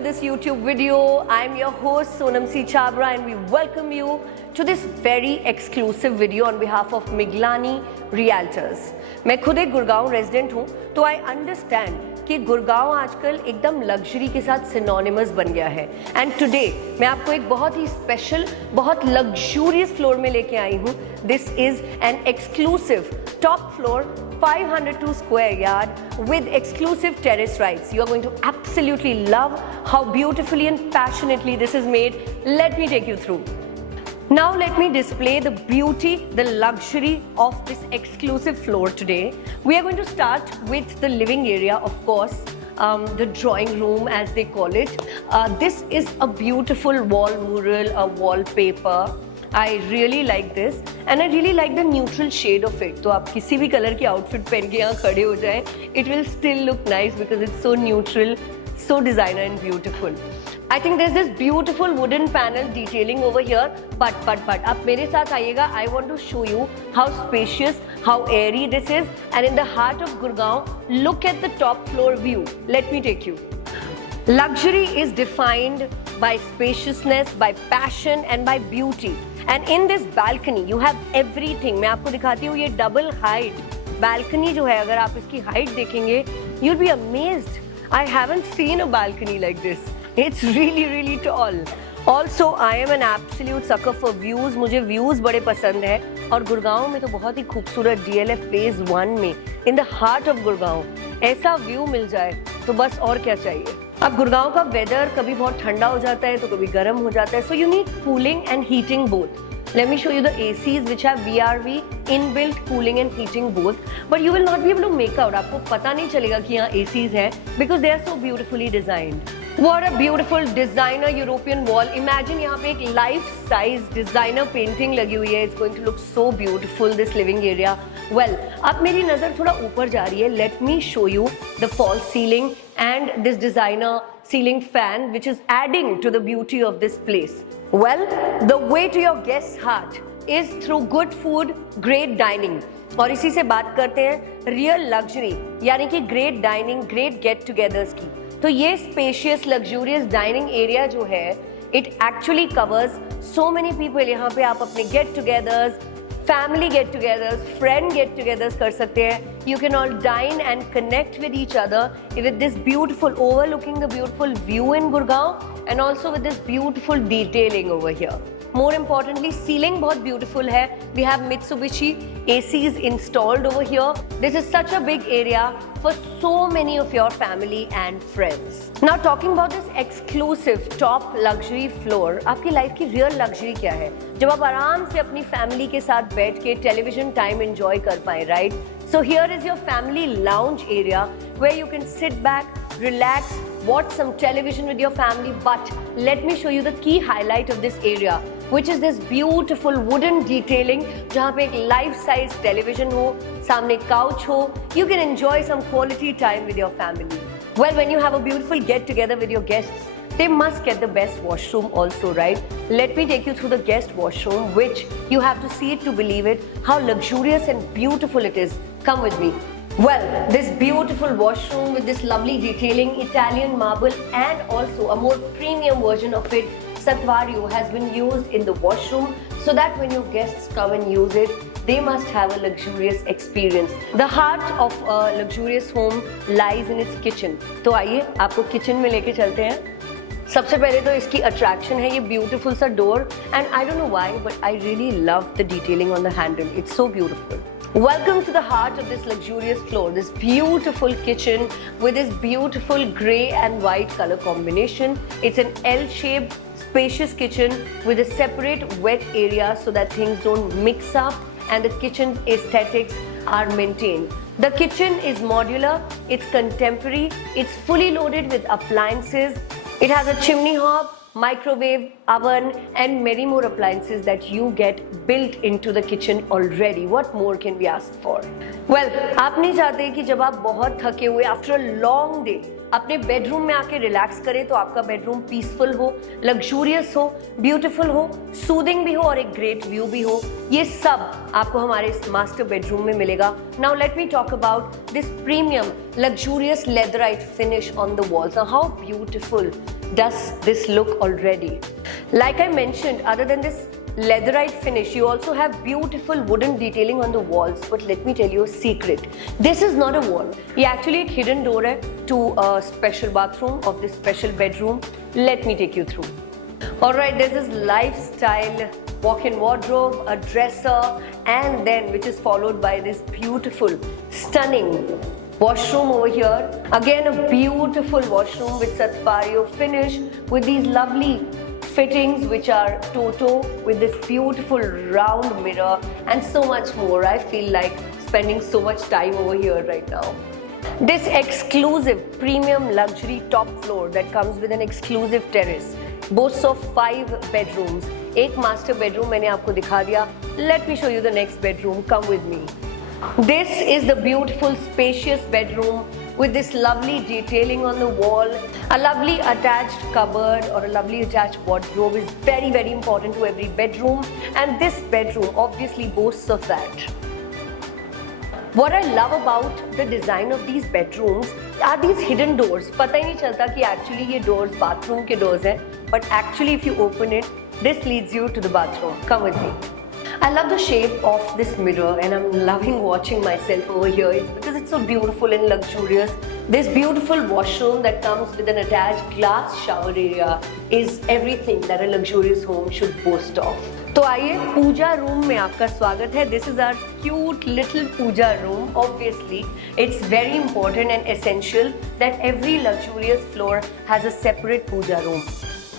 to this YouTube video. I'm your host Sonam C. Chabra and we welcome you to this very exclusive video on behalf of Miglani Realtors. मैं खुद एक Gurgaon resident हूँ तो I understand कि गुड़गांव आजकल एकदम luxury के साथ सिनोनिमस बन गया है एंड टुडे मैं आपको एक बहुत ही स्पेशल बहुत लग्जूरियस फ्लोर में लेके आई हूँ. This is an exclusive top floor 502 square yard with exclusive terrace rights. You are going to absolutely love how beautifully and passionately this is made. Let me take you through. Now let me display the beauty, the luxury of this exclusive floor today. We are going to start with the living area, of course, the drawing room as they call it. This is a beautiful wall mural, a wallpaper. I really like this and I really like the neutral shade of it. तो आप किसी भी colour की outfit पहन के यहाँ खड़े हो जाएं, it will still look nice because it's so neutral, so designer and beautiful. I think there's this beautiful wooden panel detailing over here. But आप मेरे साथ आइएगा. I want to show you how spacious, how airy this is. And in the heart of Gurgaon, look at the top floor view. Let me take you. Luxury is defined by spaciousness, by passion and by beauty. And in this balcony you have everything. मैं आपको दिखाती हूँ ये double height balcony जो है, अगर आप इसकी height देखेंगे you'll be amazed. I haven't seen a balcony like this. It's really tall. Also I am an absolute sucker for views. मुझे views बड़े पसंद है और गुड़गांव में तो बहुत ही खूबसूरत DLF Phase 1 में in the heart of Gurgaon ऐसा व्यू मिल जाए तो बस और क्या चाहिए. अब गुड़गांव का वेदर कभी बहुत ठंडा हो जाता है तो कभी गर्म हो जाता है. So you need cooling and heating both. Let me show you the ACs which have VRV inbuilt cooling and heating both. But you will not be able to make out. आपको पता नहीं चलेगा कि यहाँ ACs हैं because they are so beautifully designed. What a beautiful designer European wall. Imagine यहाँ पे एक life size designer painting लगी हुई है. It's going to look so beautiful this living area. Well, अब मेरी नज़र थोड़ा ऊपर जा रही है. Let me show you the false ceiling and this designer ceiling fan which is adding to the beauty of this place. Well, the way to your guest's heart is through good food, great dining. और इसी से बात करते हैं real luxury यानी कि great dining, great get togethers की. तो ये स्पेशियस लग्जूरियस डाइनिंग एरिया जो है it actually covers so many people. यहाँ पे आप अपने get togethers, family get togethers, friend get togethers कर सकते हैं. You can all dine and connect with each other with this beautiful overlooking the beautiful view in Gurgaon and also with this beautiful detailing over here. More importantly, ceiling बहुत beautiful है. We have Mitsubishi ACs installed over here. This is such a big area for so many of your family and friends. Now talking about this exclusive top luxury floor, आपकी life की real luxury क्या है? जब आप आराम से अपनी family के साथ बैठ के टेलीविजन टाइम एंजॉय कर पाए, right? So here is your family lounge area where you can sit back, relax, watch some television with your family. But let me show you the key highlight of this area, which is this beautiful wooden detailing जहाँ पे एक life size television हो, सामने couch हो. You can enjoy some quality time with your family. Well, when you have a beautiful get together with your guests, they must get the best washroom also, right? Let me take you through the guest washroom, which you have to see it to believe it, how luxurious and beautiful it is. Come with me. Well, this beautiful washroom with this lovely detailing, Italian marble and also a more premium version of it, Satvario, has been used in the washroom so that when your guests come and use it, they must have a luxurious experience. The heart of a luxurious home lies in its kitchen. तो आइए आपको kitchen में लेके चलते हैं. सबसे पहले तो इसकी अट्रैक्शन है ये ब्यूटीफुल सा door and I don't know why but I really love the detailing on the handle. It's so beautiful. Welcome to the heart of this luxurious floor, this beautiful kitchen with this beautiful grey and white color combination. It's an L-shaped spacious kitchen with a separate wet area so that things don't mix up and the kitchen aesthetics are maintained. The kitchen is modular, it's contemporary, it's fully loaded with appliances. It has a chimney hob, microwave, oven and many more appliances that you get built into the kitchen already. What more can we ask for? Well, आप नहीं चाहते कि जब आप बहुत थके हुए after a long day अपने बेडरूम में आके रिलैक्स करें तो आपका बेडरूम पीसफुल हो, लग्जूरियस हो, ब्यूटीफुल हो, सूदिंग भी हो और एक ग्रेट व्यू भी हो. ये सब आपको हमारे इस मास्टर बेडरूम में मिलेगा. Now let me talk about this premium luxurious leatherette finish on the walls. How beautiful does this look already. Like I mentioned, other than this leatherite finish, you also have beautiful wooden detailing on the walls. But let me tell you a secret. This is not a wall. ये actually एक hidden door है to a special bathroom of this special bedroom. Let me take you through. Alright, there's this lifestyle walk-in wardrobe, a dresser, and then which is followed by this beautiful, stunning washroom over here. Again, a beautiful washroom with Satfario finish with these lovely fittings which are Toto with this beautiful round mirror and so much more. I feel like spending so much time over here right now. This exclusive premium luxury top floor that comes with an exclusive terrace boasts of 5 bedrooms. एक master bedroom मैंने आपको दिखा दिया. Let me show you the next bedroom. Come with me. This is the beautiful spacious bedroom with this lovely detailing on the wall. A lovely attached cupboard or a lovely attached wardrobe is very, very important to every bedroom, and this bedroom obviously boasts of that. What I love about the design of these bedrooms are these hidden doors. पता ही नहीं चलता कि actually ये doors bathroom के doors हैं, but actually if you open it, this leads you to the bathroom. Come with me. I love the shape of this mirror and I'm loving watching myself over here. It's because it's so beautiful and luxurious. This beautiful washroom that comes with an attached glass shower area is everything that a luxurious home should boast of. तो आइए पूजा room में आपका स्वागत है. This is our cute little Puja room. Obviously, it's very important and essential that every luxurious floor has a separate Puja room.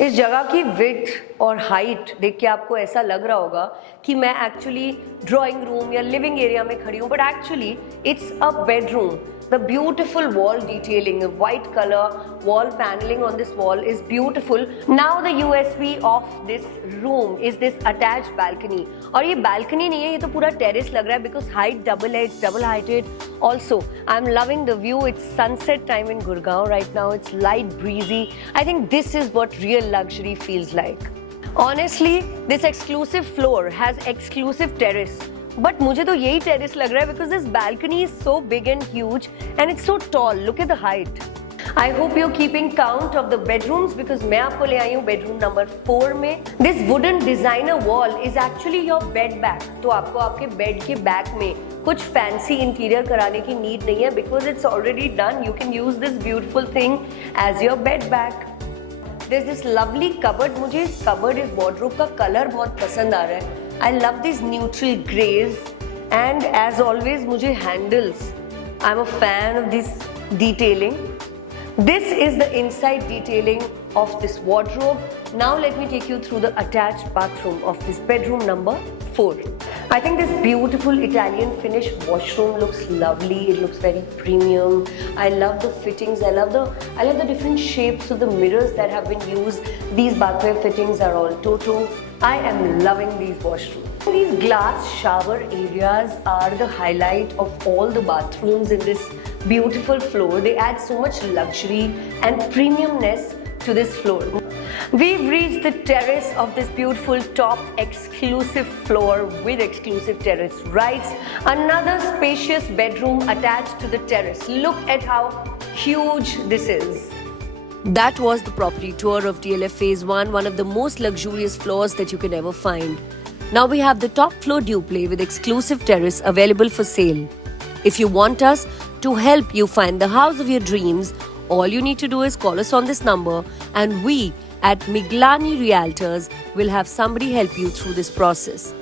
इस जगह की width और हाइट देख के आपको ऐसा लग रहा होगा कि मैं एक्चुअली ड्राइंग रूम या लिविंग एरिया में खड़ी हूँ, but actually it's a bedroom. The beautiful wall detailing, the white color wall paneling on this wall is beautiful. Now the USP of this room is this attached balcony. और ये balcony नहीं है, ये तो पूरा terrace लग रहा है because height double है, it's double heighted. Also, I'm loving the view. It's sunset time in Gurgaon right now. It's light breezy. I think this is what real luxury feels like. Honestly, this exclusive floor has exclusive terrace. But मुझे तो यही terrace लग रहा है because this balcony is so big and huge and it's so tall. Look at the height. I hope you're keeping count of the bedrooms because मैं आपको ले आई हूँ bedroom number 4 में. This wooden designer wall is actually your bed back. तो आपको आपके bed के back में कुछ fancy interior कराने की need नहीं है because it's already done. You can use this beautiful thing as your bed back. There's this lovely cupboard. मुझे इस cupboard, इस wardrobe का color बहुत पसंद आ रहा है. I love these neutral grays and as always मुझे handles. I'm a fan of this detailing. This is the inside detailing of this wardrobe. Now let me take you through the attached bathroom of this bedroom number 4. I think this beautiful Italian finish washroom looks lovely. It looks very premium. I love the fittings. I love the different shapes of the mirrors that have been used. These bathware fittings are all Toto. I am loving these washrooms. These glass shower areas are the highlight of all the bathrooms in this beautiful floor. They add so much luxury and premiumness to this floor. We've reached the terrace of this beautiful top exclusive floor with exclusive terrace rights. Another spacious bedroom attached to the terrace. Look at how huge this is. That was the property tour of DLF Phase 1, one of the most luxurious floors that you can ever find. Now we have the top floor duplex with exclusive terrace available for sale. If you want us to help you find the house of your dreams, all you need to do is call us on this number and we at Miglani Realtors will have somebody help you through this process.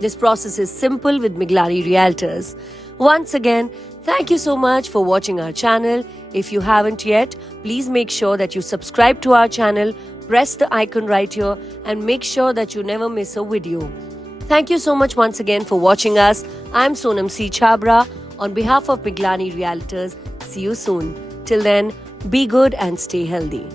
This process is simple with Miglani Realtors. Once again, thank you so much for watching our channel. If you haven't yet, please make sure that you subscribe to our channel, press the icon right here and make sure that you never miss a video. Thank you so much once again for watching us. I'm Sonam C. Chabra. On behalf of Miglani Realtors, see you soon. Till then, be good and stay healthy.